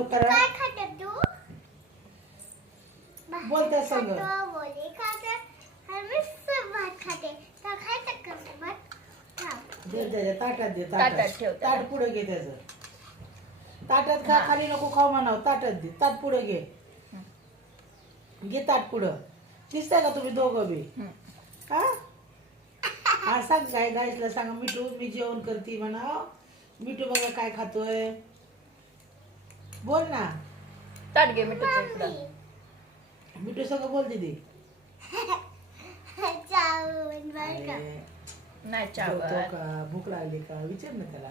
लवकर काय खाते तू? बोलते संग. बोले खाते हरवेळेस भात खाते तर खायचं कसं भात? दे दे ताटात दे ताटात ठेव त्याला. ताट पुढे घे त्याचं. ताटात खा हा. खाली नको खाऊ म्हणाव ताटात दे ताट पुढे घे. घे ताट पुढं. दिसताय का तुम्ही दोघं बी? हा हा सांग काय गायसला सांगा मिठू मी जेवण करते म्हणा. मिठू बघा काय खातोय बोल ना. ताट घे मिठूचं इकडं. मिठू सगळं बोल दीदी. चावून बरं का? नाही जेवतो चावत. का भूक लागली का विचार ना त्याला.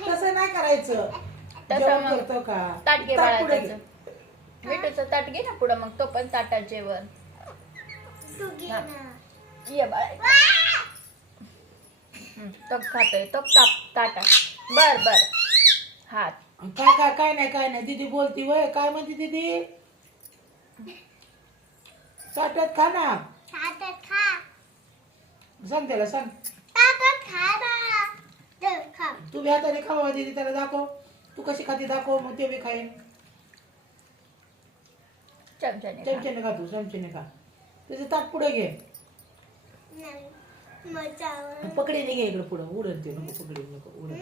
तसं नाही करायचं. तसं जेवण मग करतो का ताट घे बाळा पुढे घे. त्याचं. मिठूचं ताट घे ना पुढं मग तो पण ताटात जेवण. तू घे हा. ना. ये बाळा. तो खातोय तो ताटात. बर बर हात. काय काय काय नाही काय नाही दीदी बोलती वय काय म्हणते दीदी. ताटात खा ना. ताटात खा. सांग त्याला सांग. ताटात खा ना. तर खा. तू बी हाताने खावा दीदी त्याला दाखव. तू कशी खाते दाखव मग ते बी खाईन. चमच्याने खा. चमच्याने खा तू चमच्याने खा. त्याचं ताट पुढे घे. नाही. मग चावून. पकडीने घे इकडे पुढं उडत ते नको पकडी नको उडत.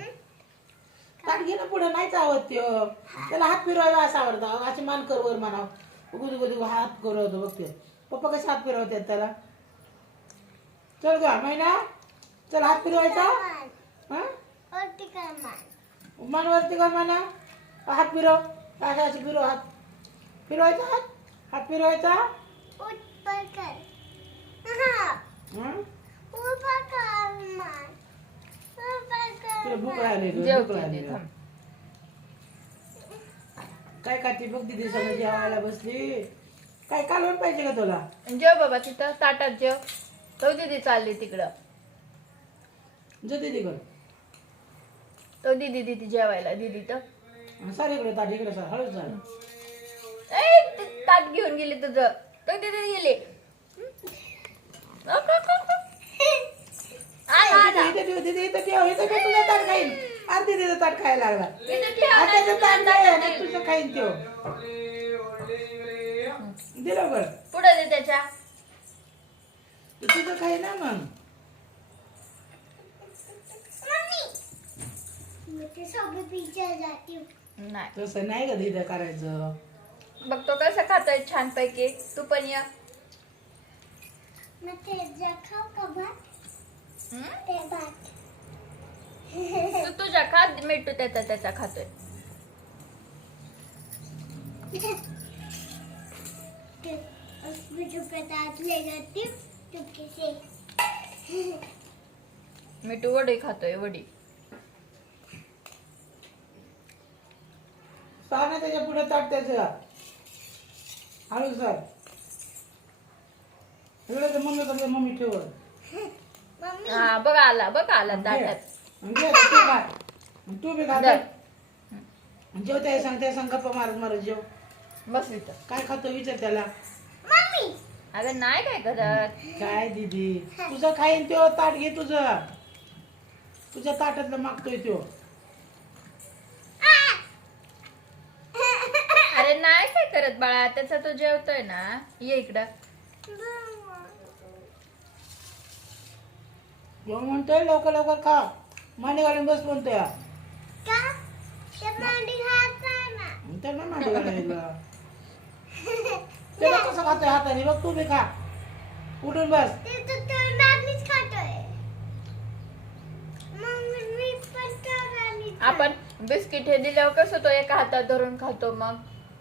ताट घे ना पुढं नाही चावत त्यो. त्याला हात फिरवायला असा आवडतं अशी मान कर वर म्हणाव. गुदू हात करवतो बघ ते. पप्पा कसे हात फिरवतात त्याला. चल गा मैना चल हात फिरवायचा. हा वरती कर मान. मान वरती कर म्हणा. हात फिरव असे असे फिरव हात फिरवायचा हात हात फिरवायचा. उपर कर. हा. हं? उपर कर मान. उपर कर तुला भूक मान. लागली भूक जेवते लागली ते, थांब. काय खाते बघ दिदी सगळं जेवायला बसली. काय कालवण पाहिजे का तुला. जेव बाबा तिथं ताटात जेव. तो दीदी चालली तिकडं. जो दीदी कर तो दीदी जेवायला दीदी तर. सर इकडे ताट इकडे सर हळूच झालं. ते ताट घेऊन गेली तुझं. तो दीदी गेली. दीदी इथं ठेव इथं ठेव तुझं ताट खाईन. आणि दीदीचं ताट खायला लागला. इथं ठेव, आता नाही त्याचं तर ताट ताट नाही नाही. तुझं खाईन त्यो. दिलं बरं पुढे दे त्याच्या. तुझं खाईन ना मग. मी ते सगळे पिक्चर जाते. नाही तसं नाही का दीदी करायचं. बघ तो कसं खातोय छान पैकी. तू पण ये. मग ते जा खाऊ का भात? हं? ते भात. तू तुझ्या खा मिठू त्याचा खातोय. ते बिजू पे दांत ले जाती चुपके से. मिठू वडी खातोय वडी. सांग त्याच्या पुढे ताट त्याचं हळू सर एवढं तर मम्मी ठेव. मम्मी हा बघ आला ताटात. तू बी खा धर. जेव त्या सांग गप्पा मारत मारत जेव. बस इथं. काय खातो विचार त्याला. मम्मी अगं नाही काय करत. काय दीदी तुझं खाईन त्यो ताट घे तुझं. तुझ्या ताटातलं मागतोय त्यो. अरे नाही काय करत बाळा. त्याचा तो जेवतोय ना. ये इकडं. जेव्हा म्हणतोय लवकर लवकर खा. मांडी घालून बस म्हणतोय. का ते मांडी घालताय ना. त्यांना मांडी घालायला त्याला कसं खातोय हाताने बघ तू बी खा. उठून बस. ते तर नागलीच खातोय. मम्मी मी पण करायली. आपण बिस्किट हे दिल्यावर कसं तो एका हातात धरून खातो. मग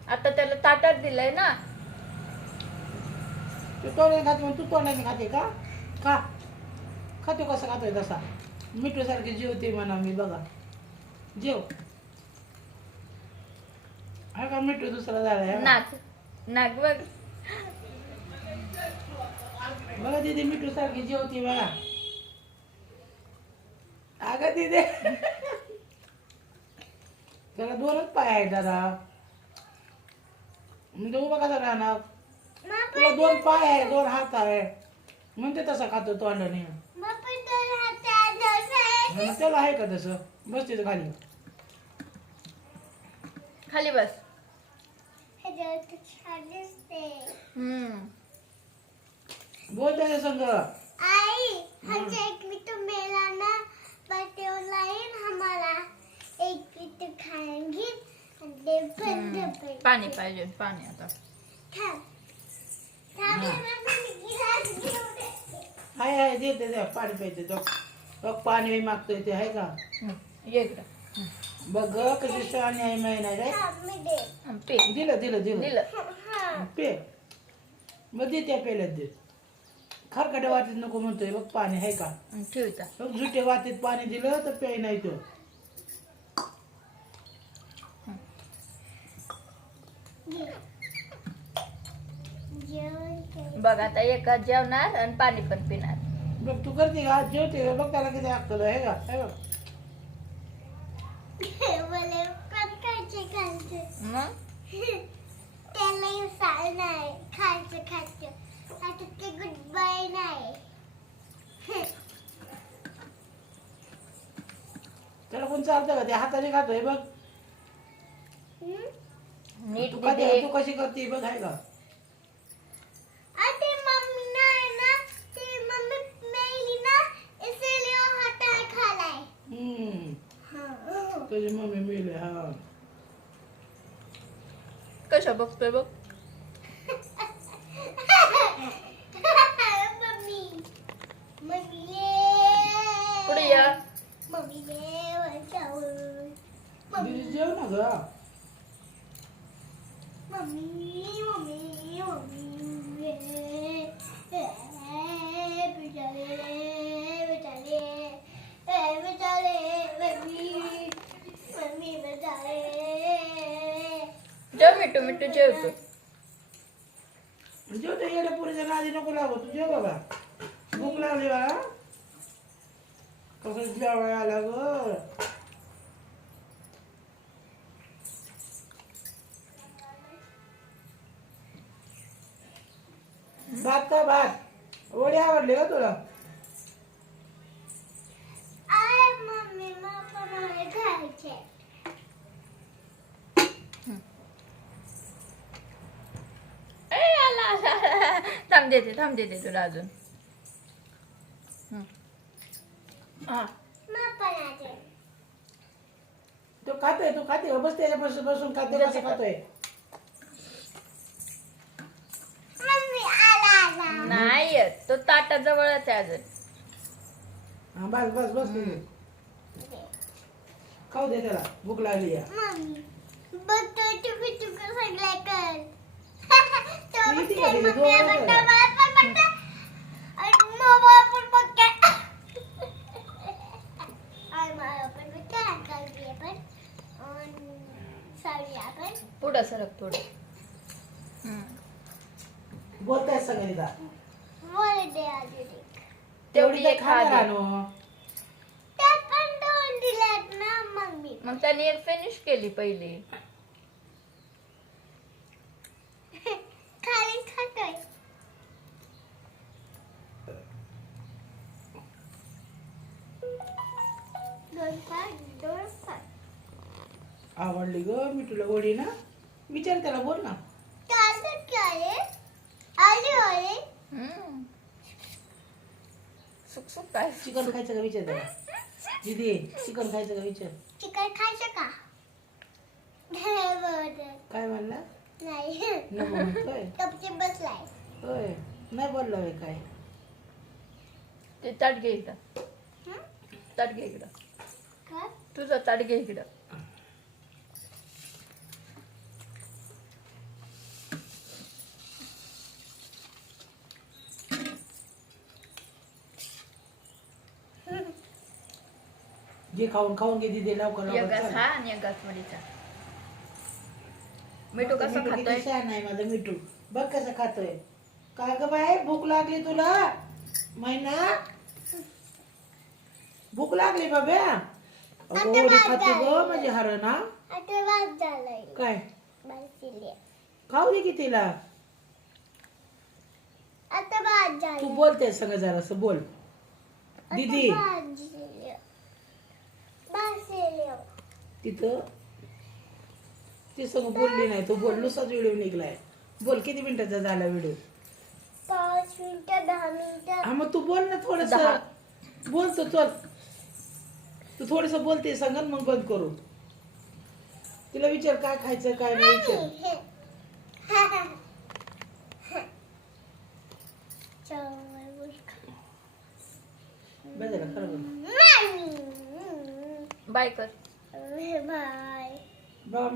आता त्याला ताटात दिलंय ना. तू तोंडाने खाते मग तू तोंडाने खाते का. खा खातो कसं खातोय तसा. मिठू सारखी जेवते म्हणा मी बघा. जेव हा का मिठू दुसरा झालाय हा. नाक नाक बघ. बघा दीदी मिठू सारखी जेवती बघा. अगं दीदी त्याला दोनच पाय आहेत दादा. म्हणजे उभा कसा राहणार. तुला दोन पाय आहे दोन हात आहे म्हणते तसा खातो तोंडाने. त्याला आहे का तसं. बस तिथं खाली. खाली बस. ह्याच्यावर तर छान दिसते. बोल त्याच्या संग. आई ह्याचा एक मित्र मेला ना पण तेव्हा लाईन आम्हाला एक मित्र खायला घेईन आणि ते बंद पडेल. पाणी पाहिजे पाणी आता. थांब थांब हा. मला गिलास घेऊन दे. हाय हाय दे पाणी प्यायचं तो. बघ पाणी मागतोय ते आहे का. ये इकडं. बघ ग कशी शहाणी आहे महिना रे. थांब मी दे. पे दिलं दिलं. हा पे. मग दे त्या पेल्यात दे. खारकाट्या वाटीत नको म्हणतोय बघ पाणी आहे का. ठेव इथं. बघ जुट्या वाटीत पाणी दिलं तर प्याय नाही तो. घे. जेवण कर. बघ आता एका जेवणार आणि पाणी पण पिणार. बघ तू करते का आज जेवते का? बघ त्याला किती अक्कल आहे का. हे बघ. मला पण खायचे. मग त्याला साय नाही खायचं आता ते गुड बाय नाही. त्याला कोण चालतं का ते हाताने खातोय बघ. नीट तू दे. तू कशी करते बघ आहे का. ते मम्मी नाही ना ते मम्मी मेली ना इसलिए हाथ खालाय. तुझी मम्मी मेली हा. कशा बघतोय बघ. मम्मी पुढे या. मम्मी दिदी जेव ना ग. जेव मिठू मिठू जेवतो. जेव ते येड्या पुरीच्या नादी नको लागू. तू जेव बाबा. भूक लागली बाळा. कसं जेवाय आला ग. भात का भात वडी आवडली का तुला. मम्मी मला खायचे. आला. थांब देते तुला अजून. हा तो खाते बस त्याच्यापासून बसून खाते कसं खातोय. नाही येत. तो ताटाजवळच आहे अजून. हा बस खाऊ दे त्याला भूक लागली या. पुढं सरक पुढं. बोलताय सगळ्यांनी तेवढी एक खाणार खाली. आणू. मग त्याने एक फिनिश केली पहिली. खाली खातोय. दोन खात. आवडली ग मी तुला वडी ना. विचार त्याला बोल ना. सुक सुक काय. चिकन खायचं का विचार त्याला. दीदी चिकन खायचं का विचार. चिकन खायचं का. काय म्हणला. नाही नको म्हणतोय. गपचूप बसलाय. होय नाही बोलला होय काय. ते ताट घे इकडं. ताट घे इकडं. काय तुझं ताट घे इकडं. जे खाऊन घे दीदी लवकर एक घास लवकर. हा आणि एक घास वडीचा. मिठू कसं मिठू खातोय. किती छान आहे माझं मिठू. बघ कसं खातोय. काय ग बाय भूक लागली तुला. महिना भूक लागली बाब्या. अगं वडी खाते ग माझी हरणा. आता वाद झालाय. काय बसले. खाऊ दे की तिला. आता वाद तू झालाय. बोलते सगळं जरासं बोल. दीदी तिथं ती संग बोलली नाही तू बोल नुसाच व्हिडिओ निघलाय बोल किती मिनिटाचा झाला व्हिडिओ 5 मिनिटं 10 मिनिटं हा मग तू बोल ना थोडस 10. बोलतो चल तू थोडस बोलते सांग आणि मग बंद करू तिला विचार काय खायचं काय नाही विचार बस झालं खरं बोल बाय कर बाय बाबा